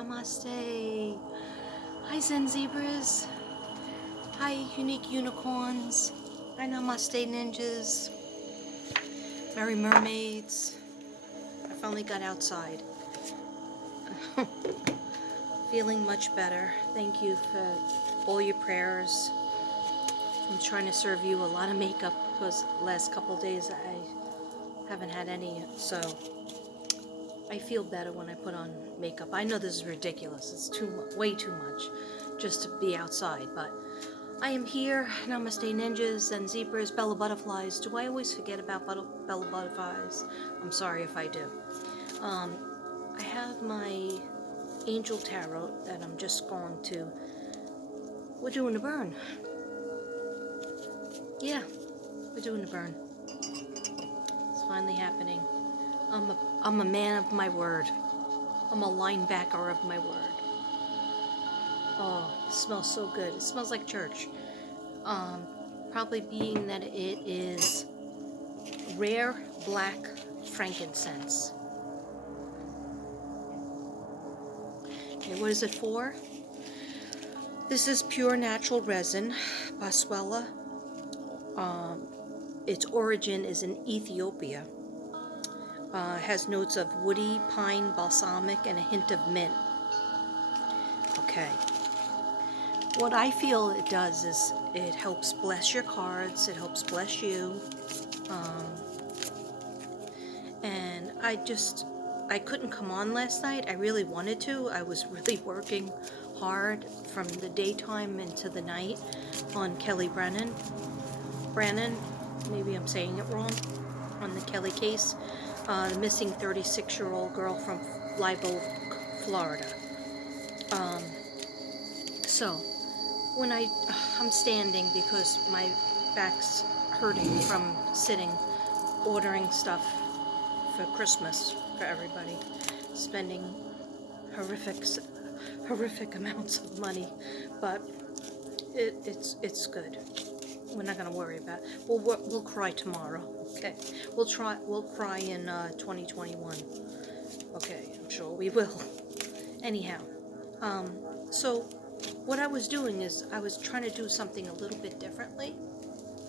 Namaste. Hi Zen Zebras. Hi Unique Unicorns. Hi Namaste Ninjas. Merry Mermaids. I finally got outside. Feeling much better. Thank you for all your prayers. I'm trying to serve you a lot of makeup because the last couple of days I haven't had any, so I feel better when I put on makeup. I know this is ridiculous. It's way too much just to be outside, but I am here. Namaste Ninjas and Zebras, Bella Butterflies. Do I always forget about Bella Butterflies? I'm sorry if I do. I have my Angel Tarot that I'm just going to... We're doing a burn. Yeah, we're doing a burn. It's finally happening. I'm a man of my word. I'm a linebacker of my word. Oh, it smells so good. It smells like church. Probably being that it is rare black frankincense. Okay, what is it for? This is pure natural resin, Boswellia. Its origin is in Ethiopia. Has notes of woody, pine, balsamic, and a hint of mint. Okay. What I feel it does is it helps bless your cards, it helps bless you. And I couldn't come on last night. I really wanted to. I was really working hard from the daytime into the night on Kelly Brandon, maybe I'm saying it wrong, on the Kelly case, the missing 36-year-old girl from Live Oak, Florida. So when I'm standing because my back's hurting from sitting, ordering stuff for Christmas for everybody, spending horrific amounts of money, but it's good. We're not gonna worry about it. We'll cry tomorrow. Okay, we'll cry in 2021. Okay, I'm sure we will. Anyhow, so what I was doing is I was trying to do something a little bit differently.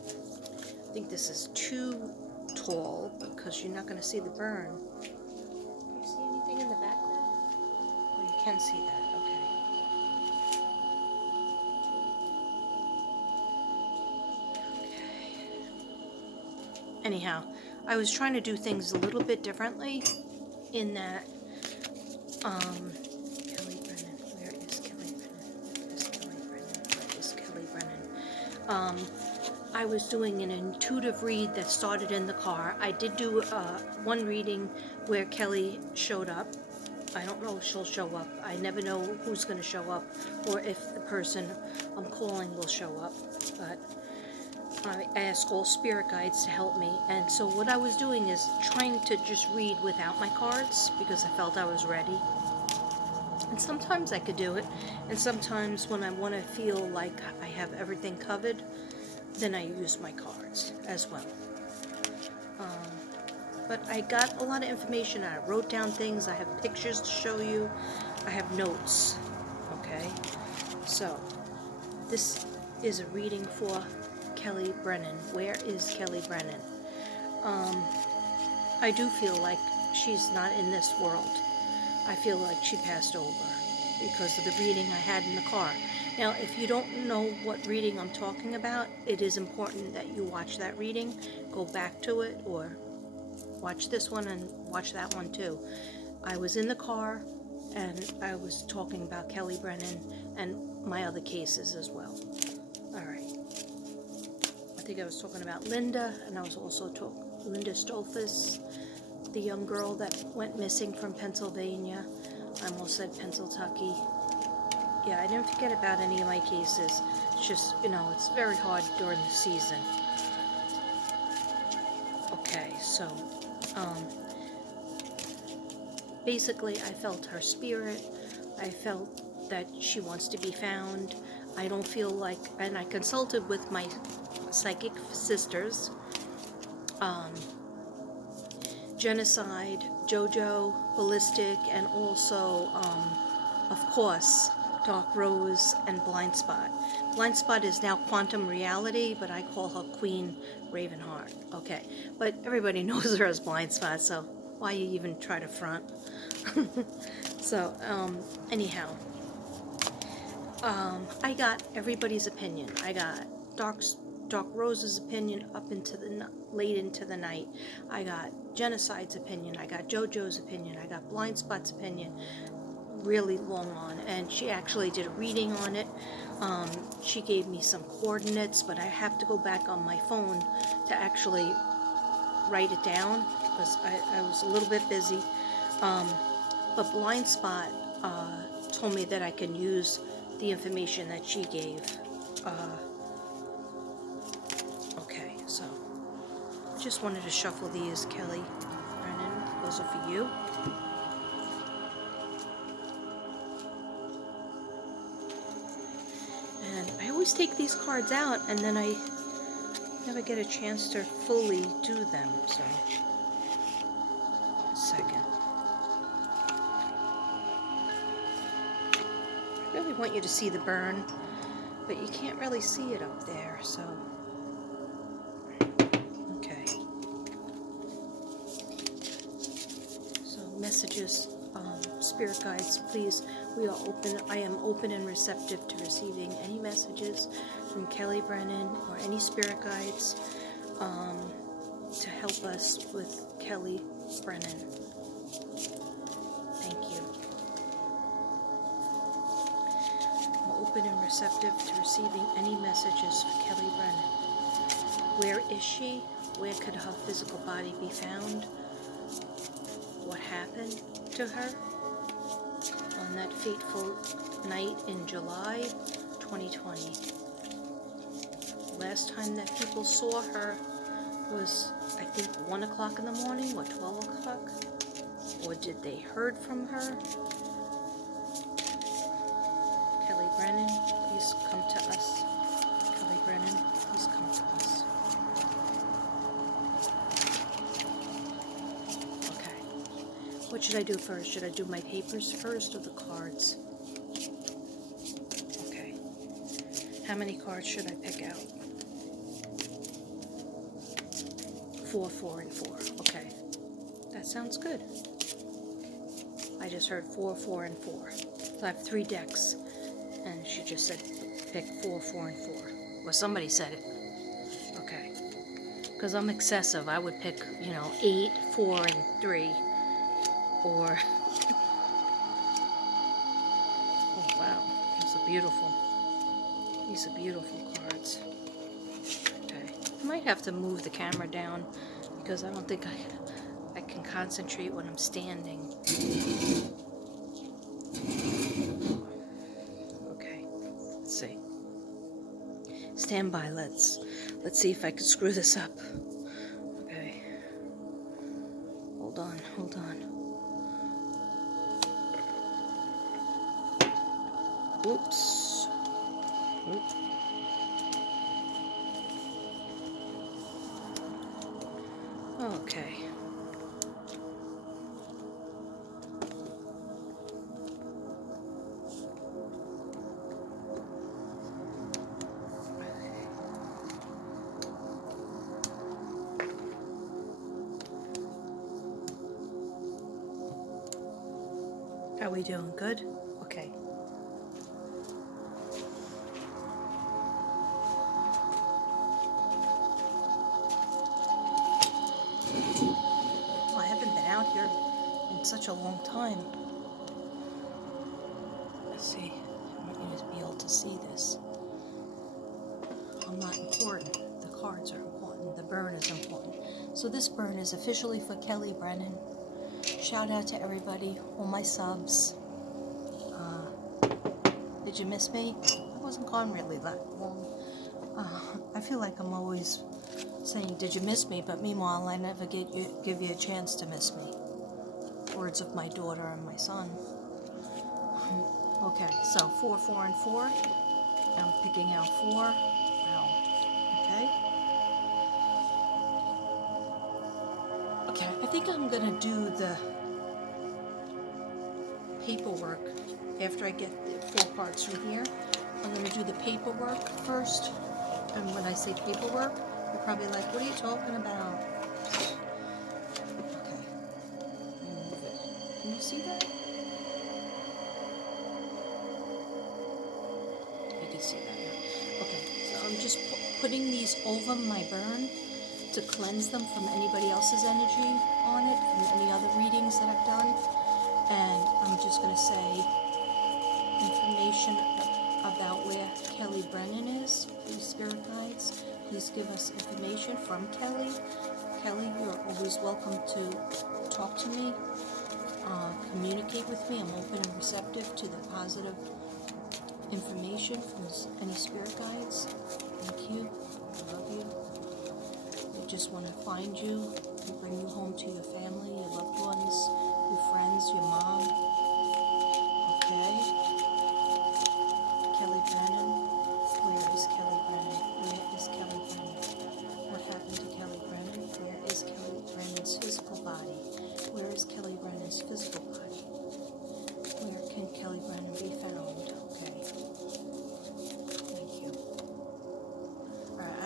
I think this is too tall because you're not going to see the burn. Can you see anything in the background? Oh, you can see that. Okay. Anyhow, I was trying to do things a little bit differently in that, Kelly Brennan, where is Kelly Brennan? I was doing an intuitive read that started in the car. I did do one reading where Kelly showed up. I don't know if she'll show up. I never know who's going to show up or if the person I'm calling will show up. But I ask all spirit guides to help me. And so what I was doing is trying to just read without my cards because I felt I was ready. And sometimes I could do it. And sometimes when I want to feel like I have everything covered, then I use my cards as well. But I got a lot of information. I wrote down things. I have pictures to show you. I have notes. Okay? So, this is a reading for Kelly Brennan. Where is Kelly Brennan? I do feel like she's not in this world. I feel like she passed over because of the reading I had in the car. Now, if you don't know what reading I'm talking about, it is important that you watch that reading, go back to it, or watch this one and watch that one too. I was in the car and I was talking about Kelly Brennan and my other cases as well. All right. I think I was talking about Linda, and I was also talking Linda Stolfus, the young girl that went missing from Pennsylvania. I almost said Pennsylvania. Yeah, I didn't forget about any of my cases. It's just, it's very hard during the season. Okay, so, basically I felt her spirit. I felt that she wants to be found. I don't feel like, and I consulted with my psychic sisters, Genocide, JoJo, Ballistic, and also of course, Dark Rose and Blind Spot. Blind Spot is now Quantum Reality, but I call her Queen Ravenheart. Okay, but everybody knows her as Blind Spot, so why you even try to front? So, anyhow, I got everybody's opinion. I got Dark Rose's opinion up into the late into the night. I got Genocide's opinion. I got JoJo's opinion. I got Blind Spot's opinion. Really long on, and she actually did a reading on it. She gave me some coordinates, but I have to go back on my phone to actually write it down because I was a little bit busy. But Blind Spot told me that I can use the information that she gave. Okay, so just wanted to shuffle these, Kelly Brennan. Those are for you. And I always take these cards out and then I never get a chance to fully do them, so a second. I really want you to see the burn, but you can't really see it up there, so okay. So messages, spirit guides, please, we are open. I am open and receptive to receiving any messages from Kelly Brennan or any spirit guides to help us with Kelly Brennan. Thank you. I'm open and receptive to receiving any messages for Kelly Brennan. Where is she? Where could her physical body be found? What happened to her on that fateful night in July 2020? Last time that people saw her was, I think, 1 o'clock in the morning or 12 o'clock. Or did they heard from her? Kelly Brennan, please come to us. Kelly Brennan, please come to us. Okay. What should I do first? Should I do my papers first or the cards? Okay. How many cards should I pick out? 4, 4, and 4. Okay. That sounds good. I just heard 4, 4, and 4. So I have 3 decks. And she just said pick 4, 4, and 4. Or somebody said it. Okay. Because I'm excessive. I would pick, 8, 4, and 3. Or... oh, wow. These are beautiful. These are beautiful cards. Okay. I might have to move the camera down because I don't think I can concentrate when I'm standing. Okay. Let's see. Stand by. Let's see if I can screw this up. Okay. Hold on. Oops. Oop. Okay. Are we doing good? Okay. Well, I haven't been out here in such a long time. Let's see. I want you to be able to see this. I'm not important. The cards are important. The burn is important. So this burn is officially for Kelly Brennan. Shout out to everybody, all my subs. Did you miss me? I wasn't gone really that long. I feel like I'm always saying, did you miss me? But meanwhile, I never give you a chance to miss me. Words of my daughter and my son. Okay, so 4, 4, and 4. I'm picking out 4. Okay. Okay, I think I'm gonna do the paperwork after I get the 4 cards from here. I'm going to do the paperwork first. And when I say paperwork, you're probably like, what are you talking about? Okay. Move it. Can you see that? You can see that now. Okay, so I'm just putting these over my burn to cleanse them from anybody else's energy on it, from any other readings that I've done. And I'm just going to say information about where Kelly Brennan is. Please, spirit guides, please give us information from Kelly. Kelly, you're always welcome to talk to me, communicate with me. I'm open and receptive to the positive information from any spirit guides. Thank you. I love you. I just want to find you and bring you home to your family, your loved ones, your friends, your mom. Okay? Kelly Brennan. Where is Kelly Brennan? Where is Kelly Brennan? What happened to Kelly Brennan? Where is Kelly Brennan's physical body? Where is Kelly Brennan's physical body? Where can Kelly Brennan be found? Okay. Thank you.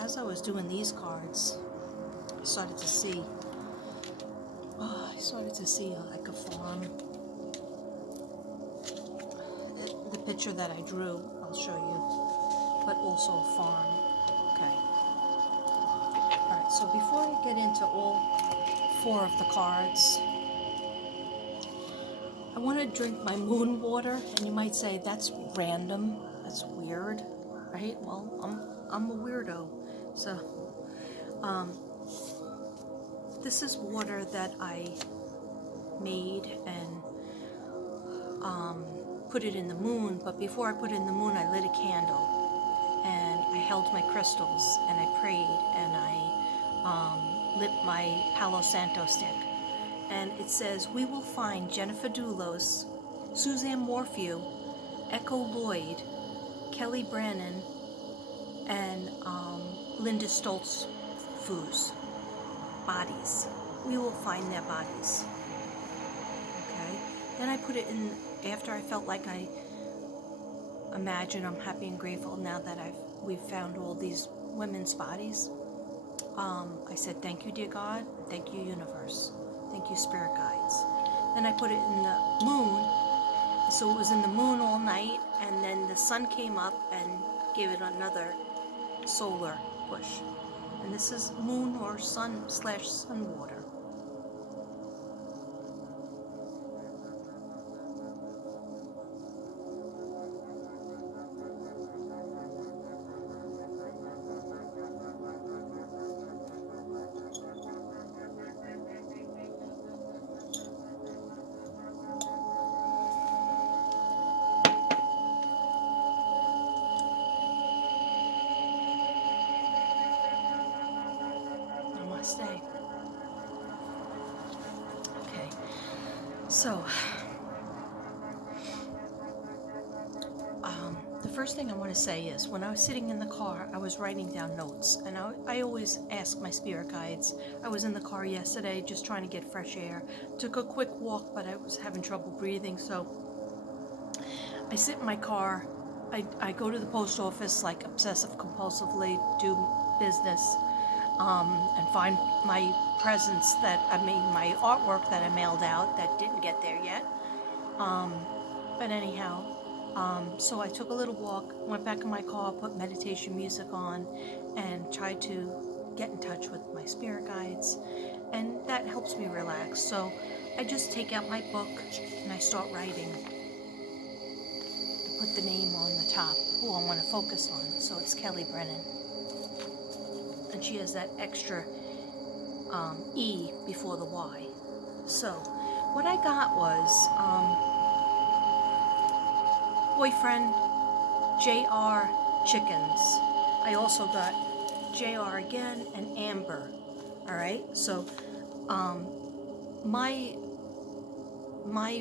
As I was doing these cards, I started to see like a farm. The picture that I drew, I'll show you, but also a farm. Okay. Alright, so before I get into all 4 of the cards, I want to drink my moon water, and you might say, that's random, that's weird, right? Well, I'm a weirdo. So, this is water that I made and put it in the moon, but before I put it in the moon, I lit a candle, and I held my crystals, and I prayed, and I lit my Palo Santo stick. And it says, we will find Jennifer Doulos, Suzanne Morphew, Echo Lloyd, Kelly Brannon, and Linda Stoltz Foos bodies. We will find their bodies. Okay? Then I put it in, after I felt like I imagine I'm happy and grateful now that we've found all these women's bodies. I said, thank you, dear God, thank you, universe, thank you, spirit guides. Then I put it in the moon, so it was in the moon all night, and then the sun came up and gave it another solar push. And this is moon or sun/sun water. Namaste. Okay, so the first thing I want to say is, when I was sitting in the car, I was writing down notes, and I always ask my spirit guides. I was in the car yesterday just trying to get fresh air. Took a quick walk, but I was having trouble breathing, so I sit in my car. I go to the post office like obsessive compulsively, do business, and find my presents my artwork that I mailed out that didn't get there yet. But anyhow, so I took a little walk, went back in my car, put meditation music on, and tried to get in touch with my spirit guides, and that helps me relax. So I just take out my book and I start writing. Put the name on the top, who I want to focus on. So it's Kelly Brennan, and she has that extra E before the Y. So what I got was boyfriend JR Chickens. I also got JR again and Amber. All right, so my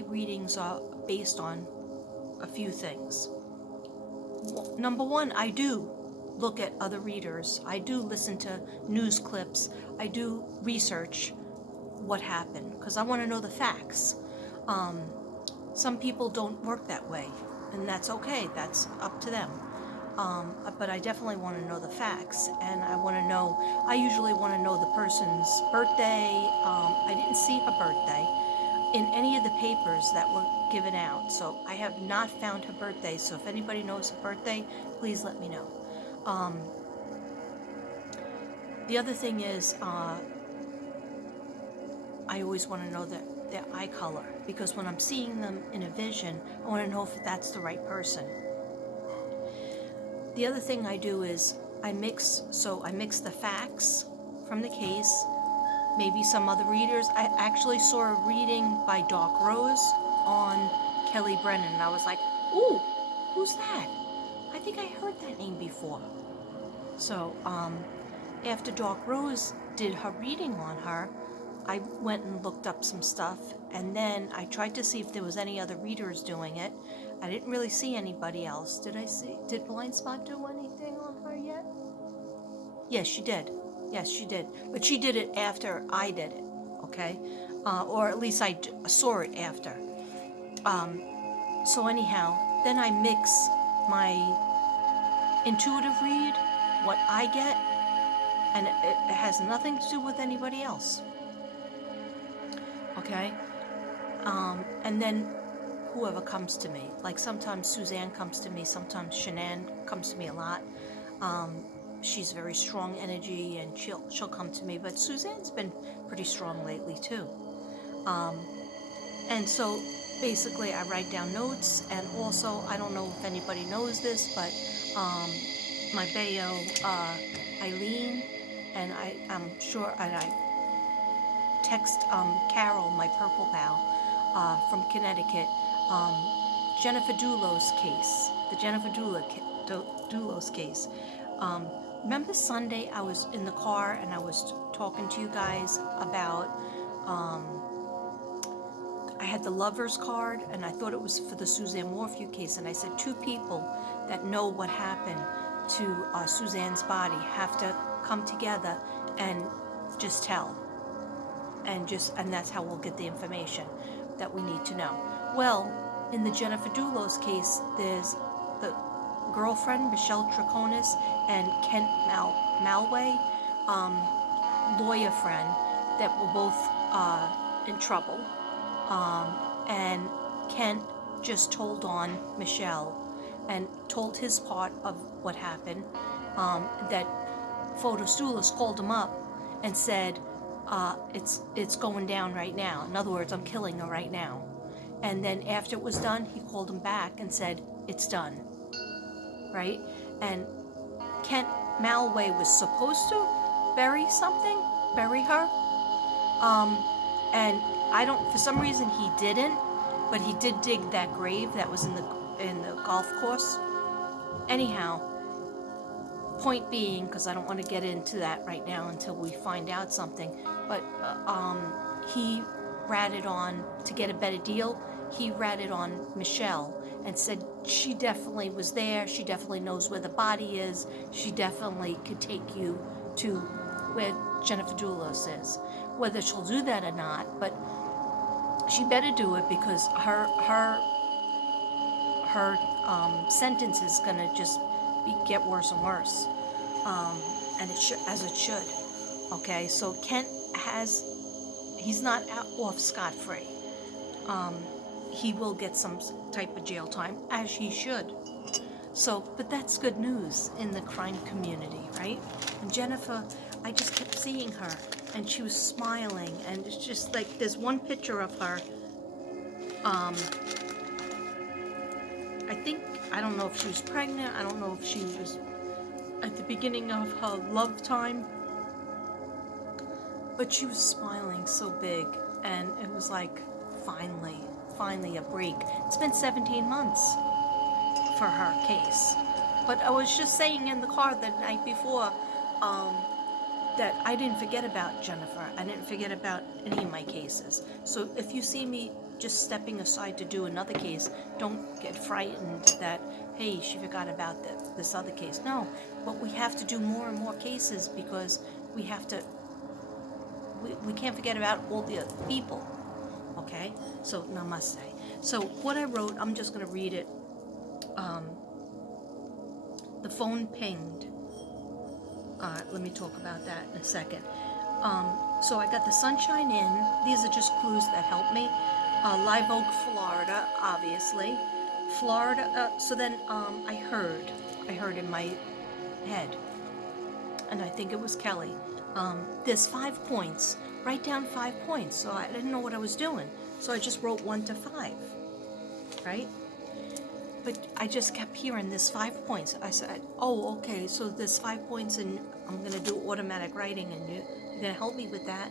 readings are based on a few things. Number one, I do look at other readers. I do listen to news clips. I do research what happened because I want to know the facts. Some people don't work that way, and that's okay. That's up to them. But I definitely want to know the facts, and I usually want to know the person's birthday. I didn't see her birthday in any of the papers that were given out, so I have not found her birthday. So if anybody knows her birthday, please let me know. The other thing is, I always want to know their eye color, because when I'm seeing them in a vision, I want to know if that's the right person. The other thing I do is I mix the facts from the case, maybe some other readers. I actually saw a reading by Doc Rose on Kelly Brennan, and I was like, ooh, who's that? I think I heard that name before. So, after Doc Rose did her reading on her, I went and looked up some stuff, and then I tried to see if there was any other readers doing it. I didn't really see anybody else. Did Blind Spot do anything on her yet? Yes, she did. Yes, she did. But she did it after I did it, okay? Or at least I saw it after. So anyhow, then I mix my intuitive read, what I get, and it has nothing to do with anybody else. Okay? And then whoever comes to me. Like sometimes Suzanne comes to me, sometimes Shanann comes to me a lot. She's very strong energy, and she'll come to me, but Suzanne's been pretty strong lately too. And so basically I write down notes, and also, I don't know if anybody knows this, but my Bayo, Eileen, and I'm sure, and I text Carol, my purple pal, from Connecticut, Jennifer Dulos case, the Jennifer Dulos case. Remember Sunday I was in the car and I was talking to you guys about, I had the lover's card, and I thought it was for the Suzanne Morphew case, and I said 2 people that know what happened to Suzanne's body have to come together and just tell. And that's how we'll get the information that we need to know. Well, in the Jennifer Dulos case, there's the girlfriend, Michelle Traconis, and Kent Malway, lawyer friend, that were both in trouble. And Kent just told on Michelle and told his part of what happened. That Photostulus called him up and said, it's going down right now. In other words, I'm killing her right now. And then after it was done, he called him back and said, it's done. Right? And Kent Malway was supposed to bury her. And for some reason he didn't, but he did dig that grave that was in the golf course. Anyhow, point being, because I don't want to get into that right now until we find out something, but he ratted on, to get a better deal, he ratted on Michelle and said she definitely was there, she definitely knows where the body is, she definitely could take you to where Jennifer Dulos is. Whether she'll do that or not, but she better do it, because her sentence is gonna just get worse and worse, and as it should. Okay, so Kent he's not off scot-free. He will get some type of jail time, as he should. So, but that's good news in the crime community, right? And Jennifer, I just kept seeing her, and she was smiling, and it's just like, there's one picture of her, I don't know if she was pregnant, I don't know if she was at the beginning of her love time, but she was smiling so big, and it was like, finally a break. It's been 17 months for her case. But I was just saying in the car the night before, that I didn't forget about Jennifer. I didn't forget about any of my cases. So if you see me just stepping aside to do another case, don't get frightened that, hey, she forgot about this other case. No, but we have to do more and more cases, because we can't forget about all the other people. Okay? So namaste. So what I wrote, I'm just going to read it. The phone pinged. Let me talk about that in a second. So I got the sunshine in. These are just clues that help me. Live Oak, Florida, obviously. Florida. So then I heard in my head, and I think it was Kelly. There's 5 points. Write down 5 points. So I didn't know what I was doing. So I just wrote 1 to 5, right? But I just kept hearing this 5 points. I said, oh, okay, so there's 5 points and I'm gonna do automatic writing and you're gonna help me with that.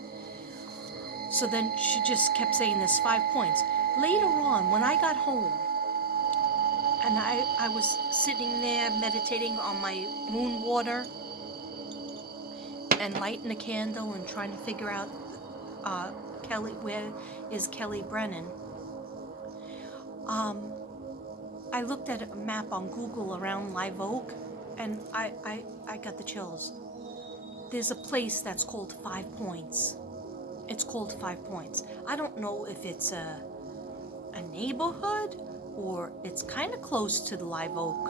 So then she just kept saying this 5 points. Later on, when I got home, and I was sitting there meditating on my moon water and lighting a candle and trying to figure out Kelly, where is Kelly Brennan? I looked at a map on Google around Live Oak, and I got the chills. There's a place that's called 5 Points. It's called 5 Points. I don't know if it's a neighborhood or it's kind of close to the Live Oak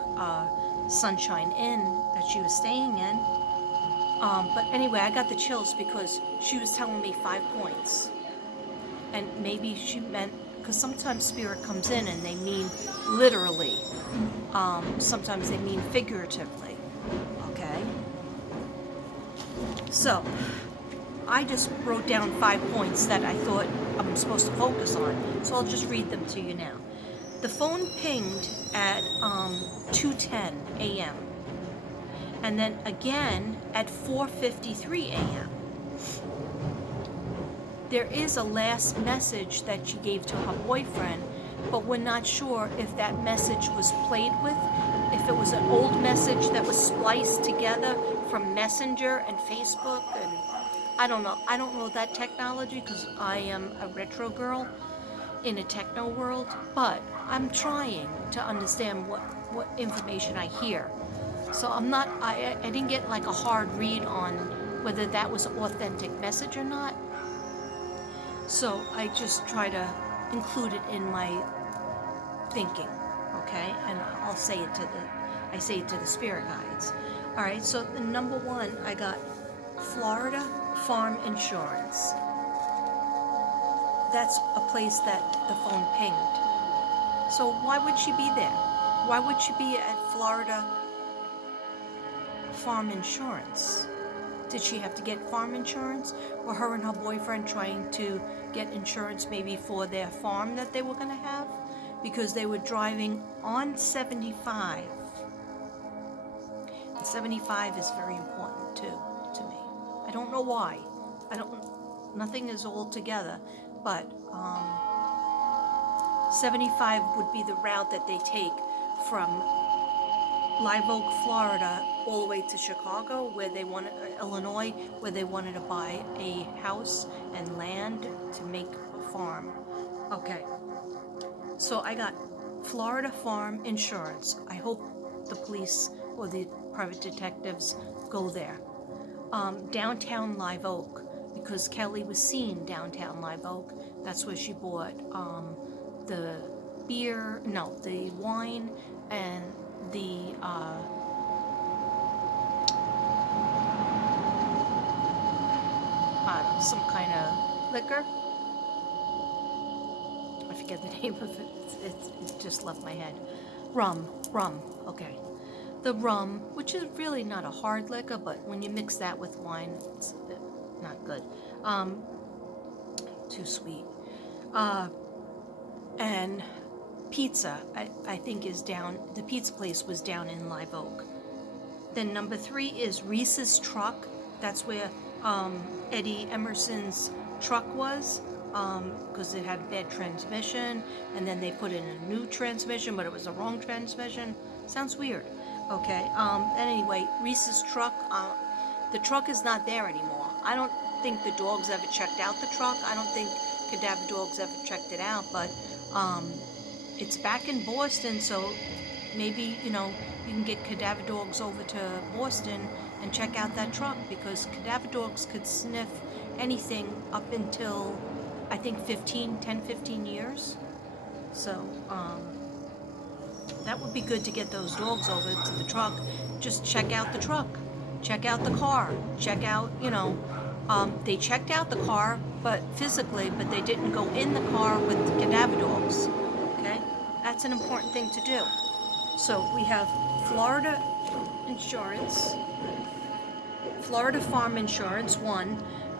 Sunshine Inn that she was staying in. But anyway, I got the chills because she was telling me 5 points. And maybe she meant, because sometimes spirit comes in and they mean literally. Sometimes they mean figuratively. Okay? So, I just wrote down 5 points that I thought I'm supposed to focus on. So I'll just read them to you now. The phone pinged at 2:10 a.m. and then again at 4:53 a.m. There is a last message that she gave to her boyfriend, but we're not sure if that message was played with, if it was an old message that was spliced together from Messenger and Facebook, and I don't know. I don't know that technology because I am a retro girl in a techno world, but I'm trying to understand what information I hear. So I didn't get like a hard read on whether that was an authentic message or not. So I just try to include it in my thinking, okay? And I say it to the spirit guides. All right, so the number 1, I got Florida Farm Insurance. That's a place that the phone pinged. So why would she be there? Why would she be at Florida Farm Insurance? Did she have to get farm insurance? Or her and her boyfriend trying to get insurance maybe for their farm that they were going to have? Because they were driving on 75. And 75 is very important too, to me. I don't know why. Nothing is all together, but 75 would be the route that they take from Live Oak, Florida, all the way to Chicago, Illinois, where they wanted to buy a house and land to make a farm. Okay, so I got Florida Farm Insurance. I hope the police or the private detectives go there. Downtown Live Oak, because Kelly was seen downtown Live Oak. That's where she bought the wine and the some kind of liquor. I forget the name of it. It just left my head. Rum. Okay. The rum, which is really not a hard liquor, but when you mix that with wine, it's not good. Too sweet. And pizza, I think is down. The pizza place was down in Live Oak. Then number 3 is Reese's truck. That's where Eddie Emerson's truck was, because it had a bad transmission, and then they put in a new transmission, but it was the wrong transmission. Sounds weird. Okay. Anyway, Reese's truck. The truck is not there anymore. I don't think the dogs ever checked out the truck. I don't think cadaver dogs ever checked it out, but it's back in Boston, so maybe, you can get cadaver dogs over to Boston and check out that truck, because cadaver dogs could sniff anything up until, I think, 15 years. So, that would be good to get those dogs over to the truck. Just check out the truck, check out the car, check out, they checked out the car, but physically, but they didn't go in the car with the cadaver dogs. Okay? That's an important thing to do. So we have Florida Insurance, Florida Farm Insurance, 1,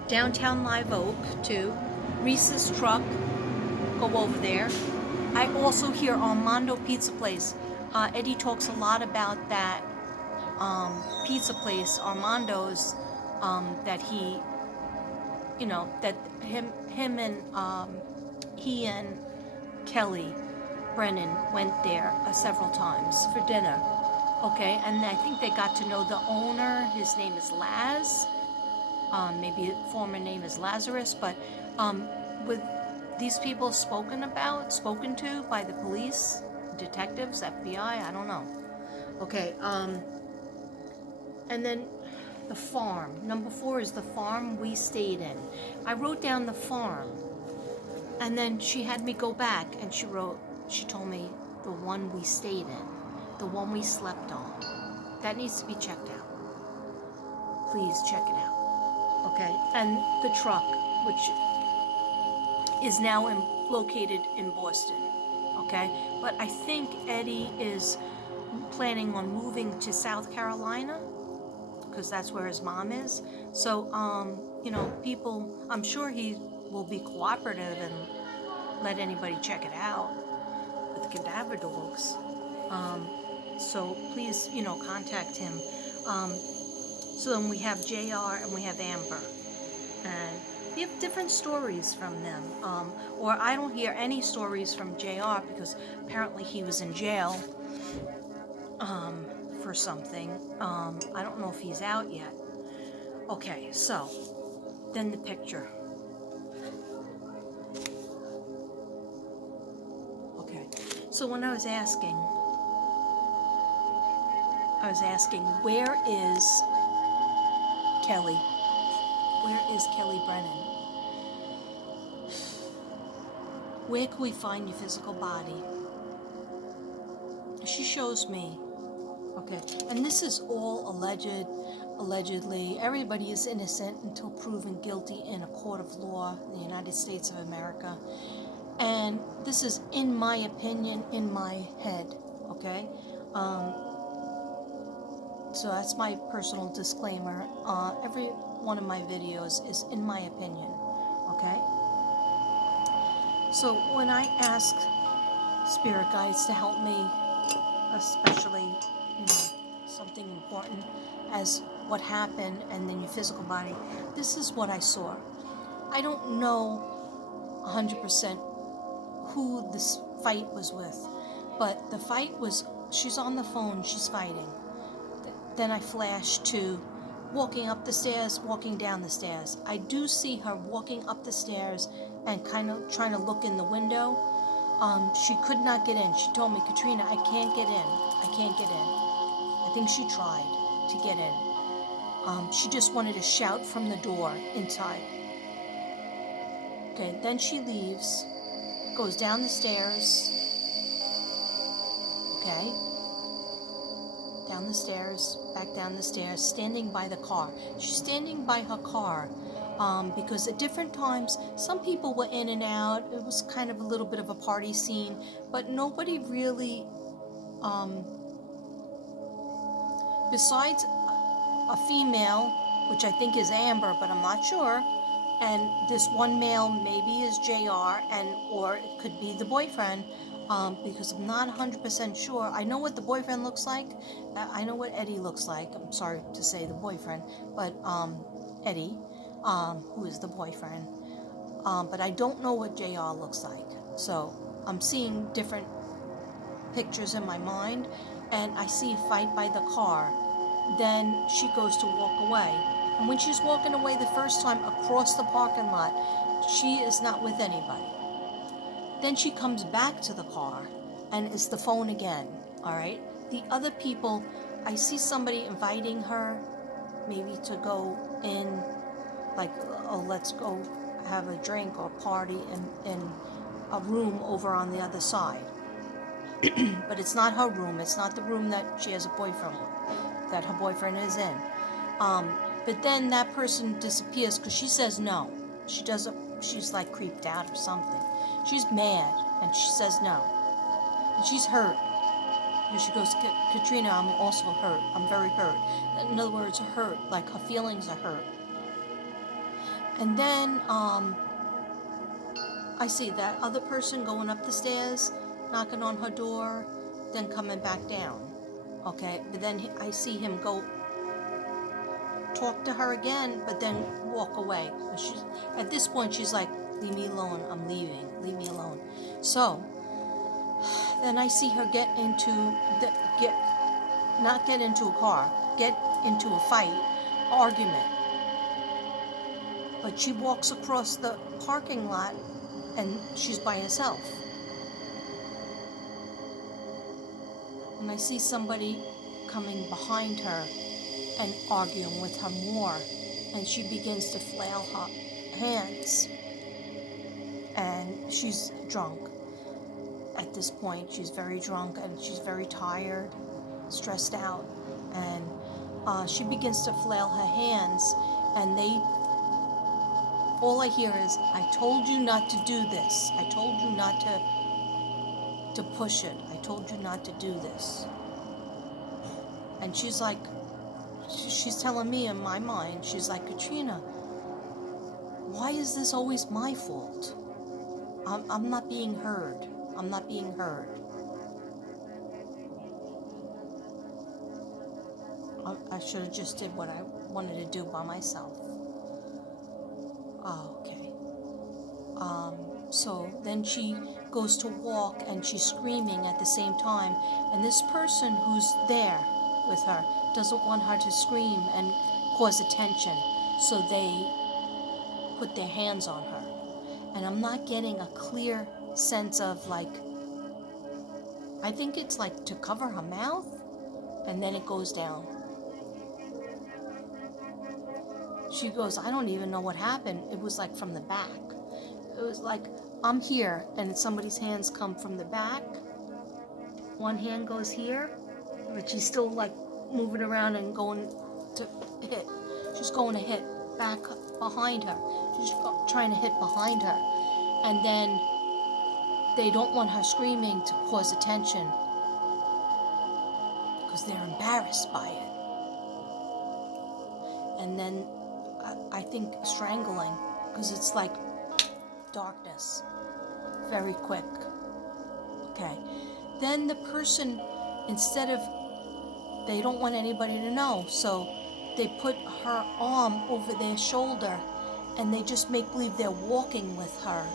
Downtown Live Oak, 2, Reese's Truck, go over there. I also hear Armando Pizza Place. Eddie talks a lot about that pizza place, Armando's, that he, that him and he and Kelly Brennan went there several times for dinner. Okay, and I think they got to know the owner. His name is Laz. Maybe a former name is Lazarus, but with these people spoken to by the police, detectives, FBI, I don't know. Okay, and then the farm. Number 4 is the farm we stayed in. I wrote down the farm, and then she had me go back, and she told me the one we stayed in, the one we slept on. That needs to be checked out. Please check it out. Okay, and the truck, which is now located in Boston. Okay, but I think Eddie is planning on moving to South Carolina because that's where his mom is. So, people, I'm sure he will be cooperative and let anybody check it out with the cadaver dogs. So please, contact him. So then we have JR and we have Amber. And we have different stories from them. Or I don't hear any stories from JR because apparently he was in jail for something. I don't know if he's out yet. Okay, so then the picture. Okay, so when I was asking, where is Kelly? Where is Kelly Brennan? Where can we find your physical body? She shows me. Okay, and this is all allegedly. Everybody is innocent until proven guilty in a court of law in the United States of America. And this is, in my opinion, in my head, okay? So that's my personal disclaimer. Every one of my videos is in my opinion, okay? So when I ask spirit guides to help me, especially, something important as what happened and then your physical body, this is what I saw. I don't know 100% who this fight was with, but the fight was, she's on the phone, she's fighting. Then I flash to walking up the stairs, walking down the stairs. I do see her walking up the stairs and kind of trying to look in the window. She could not get in. She told me, Katrina, I can't get in. I can't get in. I think she tried to get in. She just wanted to shout from the door inside. Okay, then she leaves, goes down the stairs. Okay, down the stairs, back down the stairs, standing by the car. She's standing by her car because at different times, some people were in and out. It was kind of a little bit of a party scene, but nobody really, besides a female, which I think is Amber, but I'm not sure, and this one male maybe is JR, or it could be the boyfriend, because I'm not 100% sure. I know what the boyfriend looks like. I know what Eddie looks like. I'm sorry to say the boyfriend, but Eddie, who is the boyfriend. But I don't know what JR looks like. So I'm seeing different pictures in my mind, and I see a fight by the car. Then she goes to walk away. And when she's walking away the first time across the parking lot, she is not with anybody. Then she comes back to the car, and it's the phone again, all right? The other people, I see somebody inviting her maybe to go in, like, oh, let's go have a drink or party a room over on the other side. But it's not her room. It's not the room that she has a boyfriend with, that her boyfriend is in. But then that person disappears because she says no. She doesn't. She's like creeped out or something. She's mad and she says no. And she's hurt. And she goes, Katrina, I'm also hurt. I'm very hurt. In other words, hurt. Like her feelings are hurt. And then I see that other person going up the stairs, knocking on her door, then coming back down. Okay, but then I see him go talk to her again, but then walk away. At this point, she's like, leave me alone, I'm leaving, leave me alone. So, then I see her not get into a car, get into a fight, argument. But she walks across the parking lot and she's by herself. And I see somebody coming behind her and arguing with her more. And she begins to flail her hands. And she's drunk. At this point, she's very drunk and she's very tired, stressed out. And she begins to flail her hands. And all I hear is, I told you not to do this. I told you not to push it. I told you not to do this. And she's like, she's telling me in my mind, she's like, Katrina, why is this always my fault? I'm not being heard. I'm not being heard. I should have just did what I wanted to do by myself. Oh, okay. So then she goes to walk and she's screaming at the same time. And this person who's there with her doesn't want her to scream and cause attention. So they put their hands on her. And I'm not getting a clear sense of like, I think it's like to cover her mouth and then it goes down. She goes, I don't even know what happened. It was like from the back. It was like, I'm here, and somebody's hands come from the back. One hand goes here, but she's still like moving around and going to hit. She's going to hit back behind her. She's trying to hit behind her. And then they don't want her screaming to cause attention because they're embarrassed by it. And then I think strangling, because it's like darkness, very quick. Okay. Then the person, instead of, they don't want anybody to know, so they put her arm over their shoulder and they just make believe they're walking with her.